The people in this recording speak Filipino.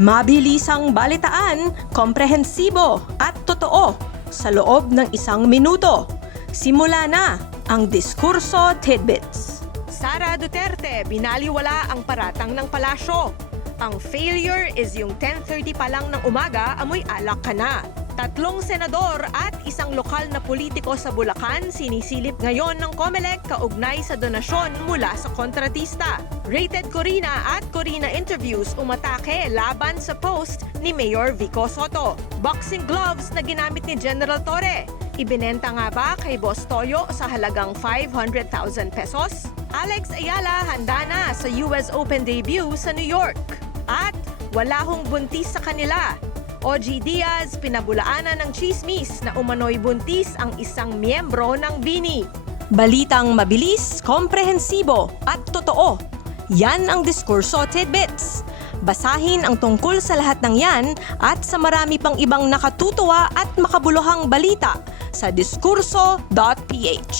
Mabilisang balitaan, komprehensibo at totoo sa loob ng 1 minuto. Simula na ang Diskurso Tidbits. Sara Duterte, binaliwala ang paratang ng palasyo. Ang failure is yung 10:30 pa lang ng umaga, amoy alak ka na. 3 senador at 1 lokal na politiko sa Bulacan sinisilip ngayon ng COMELEC kaugnay sa donasyon mula sa kontratista. Rated Corina at Corina Interviews umatake laban sa post ni Mayor Vico Soto. Boxing gloves na ginamit ni General Torre. Ibinenta nga ba kay Boss Toyo sa halagang 500,000 pesos? Alex Ayala handa na sa US Open debut sa New York. At wala hong buntis sa kanila. OG Diaz, pinabulaanan ng chismis na umano'y buntis ang isang miyembro ng BINI. Balitang mabilis, komprehensibo at totoo. Yan ang Diskurso Tidbits. Basahin ang tungkol sa lahat ng yan at sa marami pang ibang nakatutuwa at makabuluhang balita sa diskurso.ph.